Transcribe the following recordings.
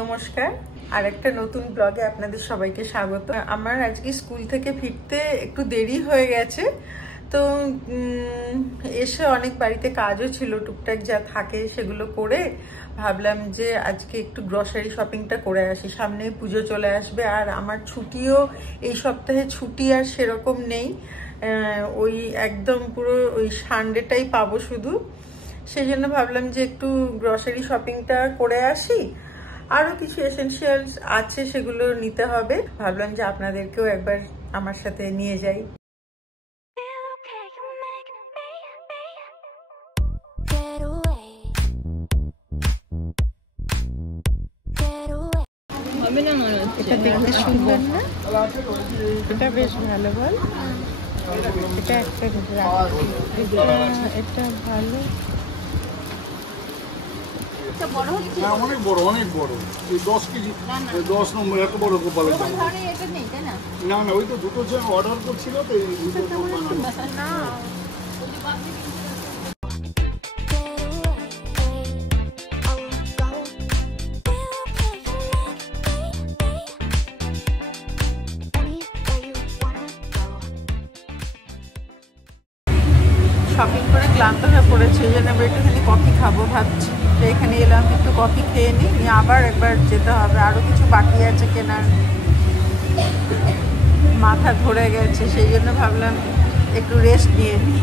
নমস্কার, আরেকটা নতুন ব্লগে আপনাদের সবাইকে স্বাগত। আমার আজকে স্কুল থেকে ফিরতে একটু দেরি হয়ে গেছে, তো এসে অনেক বাড়িতে কাজও ছিল, টুকটাক যা থাকে সেগুলো করে ভাবলাম যে আজকে একটু গ্রসারি শপিংটা করে আসি। সামনে পুজো চলে আসবে, আর আমার ছুটিও এই সপ্তাহে ছুটি আর সেরকম নেই, ওই একদম পুরো ওই সানডেটাই পাবো শুধু। সেই জন্য ভাবলাম যে একটু গ্রসারি শপিংটা করে আসি। আরও কিছু এসেনশিয়ালস আছে, সেগুলো নিতে হবে। ভাবলাম যে আপনাদেরকেও একবার আমার সাথে নিয়ে যাই। এটা দেখতে সুন্দর না? এটা বেশ ভালো, বল? এটা একটা এটা ভালো। অনেক বড়, অনেক বড়, 10 কেজি, 10 নম্বর, এত বড় গোপাল। না না, ওই তো দুটো যে অর্ডার করছিল তো, না শপিং করে ক্লান্ত হয়ে পড়েছে, এই জন্য একটুখানি কফি খাবো ভাবছি। তো এখানে এলাম, একটু কফি খেয়ে নিই, আবার একবার যেতে হবে। আরও কিছু বাকি আছে কেনার, মাথা ধরে গেছে, সেই জন্য ভাবলাম একটু রেস্ট নিয়ে নিই।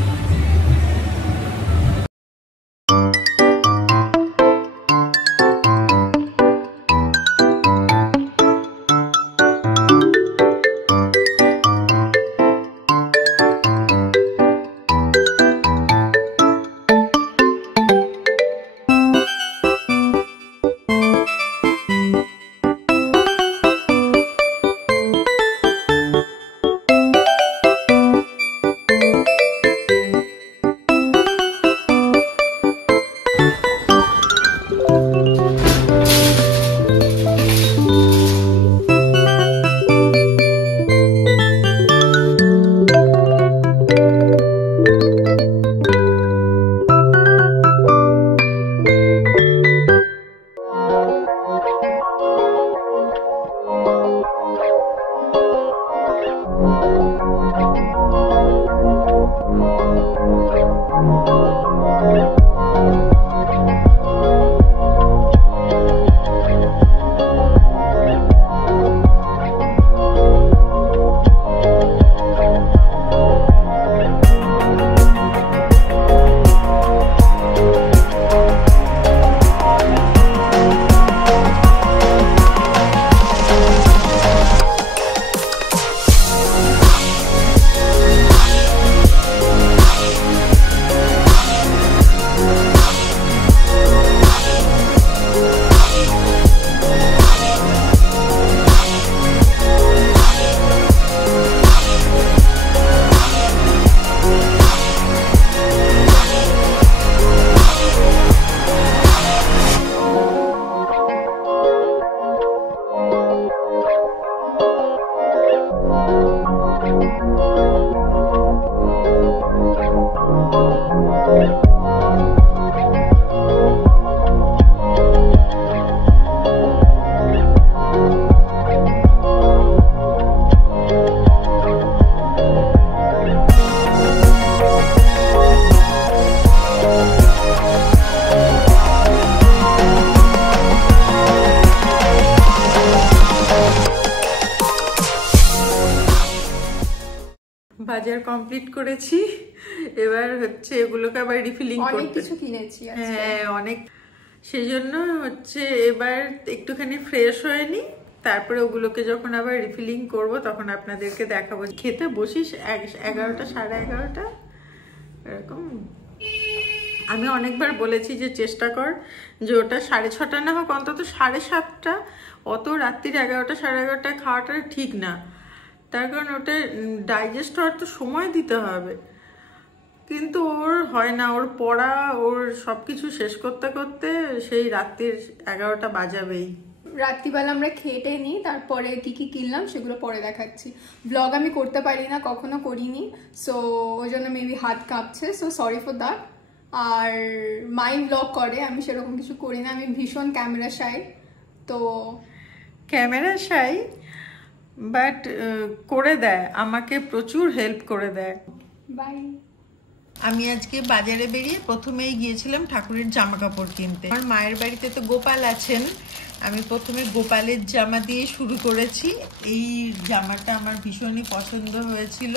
বাজার কমপ্লিট করেছি, এবার হচ্ছে এগুলোকে আবার রিফিলিং করতে। অনেক কিছু কিনেছি আজকে। হ্যাঁ অনেক, সেই জন্য হচ্ছে এবার একটুখানি ফ্রেশ হয়ে নি, তারপরে ওগুলোকে যখন আবার রিফিলিং করব তখন আপনাদেরকে দেখাবো। খেতে বসিস 11টা, 11:30 এরকম। আমি অনেকবার বলেছি যে চেষ্টা কর যে ওটা 6:30 না হোক, অন্তত 7:30। অত রাত্রির 11টা, 11:30 খাওয়াটা ঠিক না, তার কারণ ওটা ডাইজেস্ট হওয়ার তো সময় দিতে হবে। কিন্তু ওর হয় না, ওর পড়া, ওর সবকিছু শেষ করতে করতে সেই রাত্রির 11টা বাজাবেই। রাত্রিবেলা আমরা খেটে নিই, তারপরে কি কি কিনলাম সেগুলো পরে দেখাচ্ছি। ব্লগ আমি করতে পারি না, কখনো করিনি, সো ওই জন্য মেবি হাত কাঁপছে, সো সরি ফর দ্যাট। আর মাই ব্লগ করে, আমি সেরকম কিছু করি না, আমি ভীষণ ক্যামেরা শাই, তো ক্যামেরা শাই, বাট করে দেয়, আমাকে প্রচুর হেল্প করে দেয়। বাই। আমি আজকে বাজারে বেরিয়ে প্রথমেই গিয়েছিলাম ঠাকুরের জামা কাপড় কিনতে। আমার মায়ের বাড়িতে তো গোপাল আছেন, আমি প্রথমে গোপালের জামা দিয়ে শুরু করেছি। এই জামাটা আমার ভীষণই পছন্দ হয়েছিল,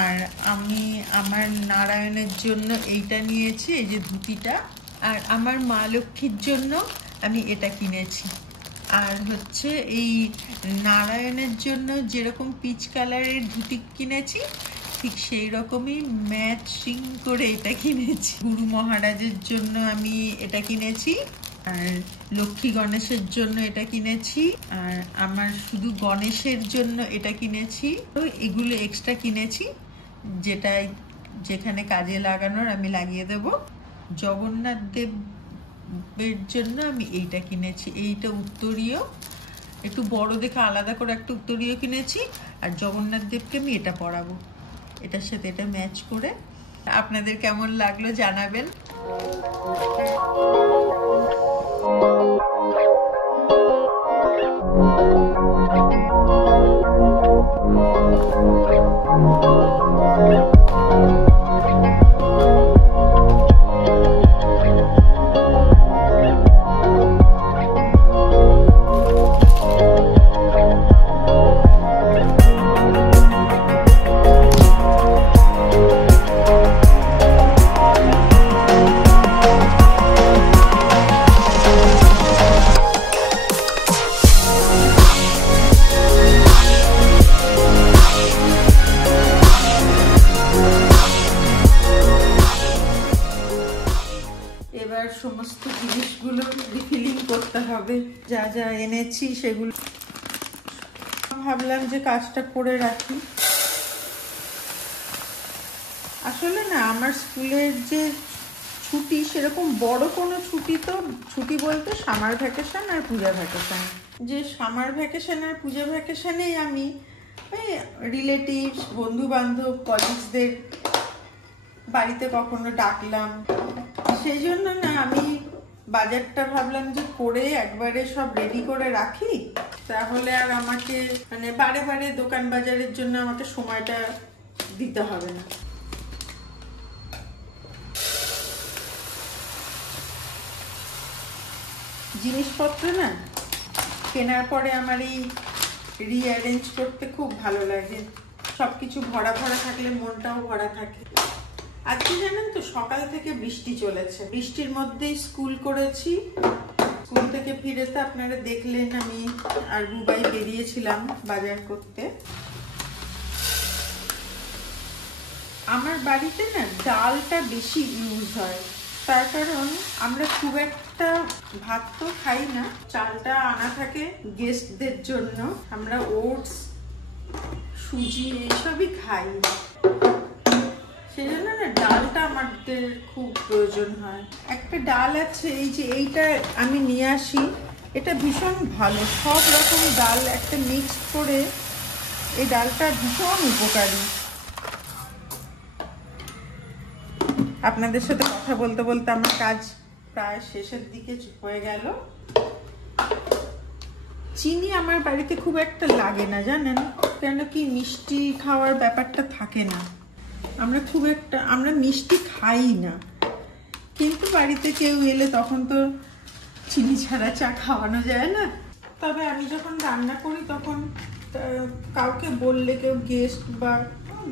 আর আমি আমার নারায়ণের জন্য এইটা নিয়েছি, এই যে ধুতিটা, আর আমার মা লক্ষ্মীর জন্য আমি এটা কিনেছি। আর হচ্ছে এই নারায়ণের জন্য যেরকম পিচ কালারের ধুতি কিনেছি, ঠিক সেই রকমই ম্যাচিং করে এটা কিনেছি। গুরু মহারাজের জন্য আমি এটা কিনেছি, আর লক্ষ্মী গণেশের জন্য এটা কিনেছি, আর আমার শুধু গণেশের জন্য এটা কিনেছি। তো এগুলো এক্সট্রা কিনেছি, যেটা যেখানে কাজে লাগানোর আমি লাগিয়ে দেব। জগন্নাথ দেবের জন্য আমি এইটা কিনেছি, এইটা উত্তরীয়, একটু বড় দেখে আলাদা করে একটা উত্তরীয় কিনেছি, আর জগন্নাথ দেবকে আমি এটা পরাবো, এটার সাথে এটা ম্যাচ করে। আপনাদের কেমন লাগলো জানাবেন। এবার সমস্ত জিনিসগুলো রিফিলিং করতে হবে, যা যা এনেছি সেগুলো। ভাবলাম যে কাজটা করে রাখি। আসলে না, আমার স্কুলের যে ছুটি সেরকম বড় কোনো ছুটি, তো ছুটি বলতে সামার ভ্যাকেশন আর পূজা ভ্যাকেশন। যে সামার ভ্যাকেশন আর পূজা ভ্যাকেশনেই আমি রিলেটিভস, বন্ধু বান্ধব, কলিগসদের বাড়িতে কখনো ডাকলাম, সেই জন্য না আমি বাজারটা ভাবলাম যে করে একবারে সব রেডি করে রাখি, তাহলে আর আমাকে মানে বারে বারে দোকান বাজারের জন্য আমাকে সময়টা দিতে হবে না। জিনিসপত্র না কেনার পরে আমার এই রিঅ্যারেঞ্জ করতে খুব ভালো লাগে, সবকিছু ভরা ভরা থাকলে মনটাও ভরা থাকে। আজকে জানেন তো সকাল থেকে বৃষ্টি চলেছে, বৃষ্টির মধ্যেই স্কুল করেছি। স্কুল থেকে ফিরে তো আপনারা দেখলেন আমি আর বুবাই বেরিয়েছিলাম বাজার করতে। আমার বাড়িতে না ডালটা বেশি ইউজ হয়, তার কারণ আমরা খুব একটা ভাত তো খাই না, চালটা আনা থাকে গেস্টদের জন্য। আমরা ওটস, সুজি এইসবই খাই, সেই জন্য না ডালটা আমাদের খুব প্রয়োজন হয়। একটা ডাল আছে, এই যে এইটা আমি নিয়ে আসি, এটা ভীষণ ভালো, সব রকম ডাল একটা মিক্সড করে এই ডালটা ভীষণ উপকারী। আপনাদের সাথে কথা বলতে বলতে আমার কাজ প্রায় শেষের দিকে হয়ে গেল। চিনি আমার বাড়িতে খুব একটা লাগে না জানেন, কেন কি মিষ্টি খাওয়ার ব্যাপারটা থাকে না, আমরা মিষ্টি খাই না, কিন্তু বাড়িতে কেউ এলে তখন তো চিনি ছাড়া চা খাওয়ানো যায় না। তবে আমি যখন রান্না করি তখন কাউকে বললে, কেউ গেস্ট বা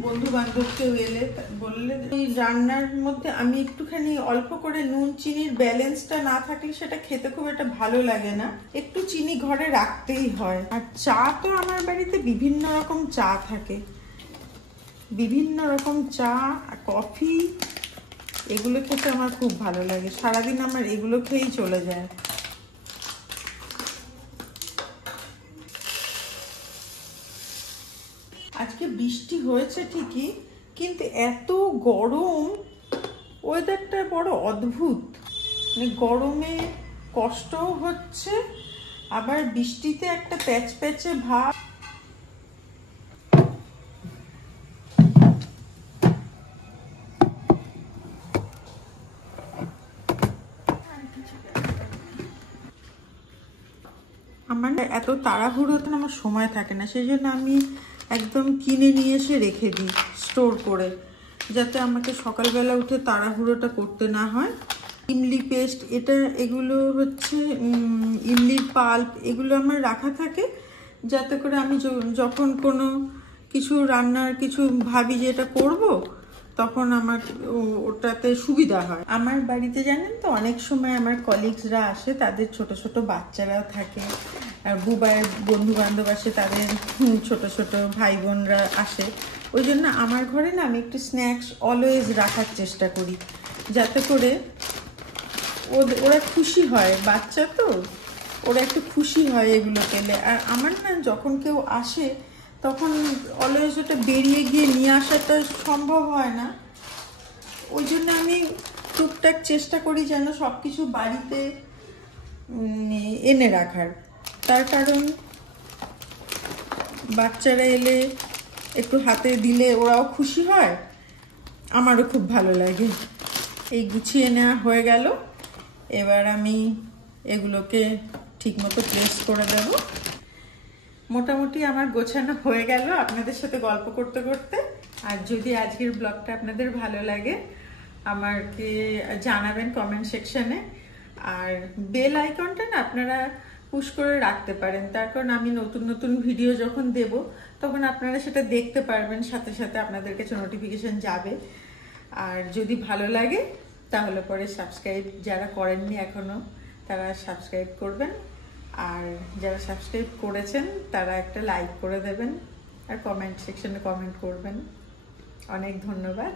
বন্ধু বান্ধব কেউ এলে বললে, ওই রান্নার মধ্যে আমি একটুখানি অল্প করে নুন চিনির ব্যালেন্সটা না থাকলে সেটা খেতে খুব একটা ভালো লাগে না, একটু চিনি ঘরে রাখতেই হয়। আর চা তো আমার বাড়িতে বিভিন্ন রকম চা থাকে, বিভিন্ন রকম চা, কফি, এগুলো খেতে আমার খুব ভালো লাগে, সারাদিন আমার এগুলো খেয়েই চলে যায়। আজকে বৃষ্টি হয়েছে ঠিকই, কিন্তু এত গরম, ওয়েদারটা বড় অদ্ভুত, মানে গরমে কষ্টও হচ্ছে, আবার বৃষ্টিতে একটা প্যাচপ্যাচে ভাব। আমার এত তাড়াহুড়োতে আমার সময় থাকে না, সেই জন্য আমি একদম কিনে নিয়ে এসে রেখে দিই স্টোর করে, যাতে আমাকে সকালবেলা উঠে তাড়াহুড়োটা করতে না হয়। ইমলি পেস্ট এগুলো হচ্ছে ইমলির পাল্প, এগুলো আমার রাখা থাকে যাতে করে আমি যখন কোনো কিছু রান্নার কিছু ভাবি যে এটা করবো, তখন আমার ওটাতে সুবিধা হয়। আমার বাড়িতে জানেন তো অনেক সময় আমার কলিগসরা আসে, তাদের ছোট ছোট বাচ্চারাও থাকে, আর বুবাইয়ের বন্ধু বান্ধব আসে, তাদের ছোট ছোট ভাই বোনরা আসে। ওই জন্য আমার ঘরে না আমি একটু স্ন্যাক্স অলওয়েজ রাখার চেষ্টা করি, যাতে করে ওরা খুশি হয়, বাচ্চা তো ওরা একটু খুশি হয় এগুলো পেলে। আর আমার না যখন কেউ আসে তখন অলওয়েজ ওটা বেরিয়ে গিয়ে নিয়ে আসাটা সম্ভব হয় না, ওই জন্য আমি টুকটাক চেষ্টা করি যেন সব কিছু বাড়িতে এনে রাখার। তার কারণ বাচ্চারা এলে একটু হাতে দিলে ওরাও খুশি হয়, আমারও খুব ভালো লাগে। এই গুছিয়ে নেওয়া হয়ে গেল, এবার আমি এগুলোকে ঠিকমতো প্লেস করে দেব। মোটামুটি আমার গোছানো হয়ে গেল আপনাদের সাথে গল্প করতে করতে। আর যদি আজকের ব্লগটা আপনাদের ভালো লাগে আমাকে জানাবেন কমেন্ট সেকশনে, আর বেল আইকনটা না আপনারা পুশ করে রাখতে পারেন, তার কারণ আমি নতুন নতুন ভিডিও যখন দেব তখন আপনারা সেটা দেখতে পারবেন, সাথে সাথে আপনাদের কাছে নোটিফিকেশন যাবে। আর যদি ভালো লাগে তাহলে পরে সাবস্ক্রাইব যারা করেননি এখনো তারা সাবস্ক্রাইব করবেন, আর যারা সাবস্ক্রাইব করেছেন তারা একটা লাইক করে দেবেন, আর কমেন্ট সেকশনে কমেন্ট করবেন। অনেক ধন্যবাদ।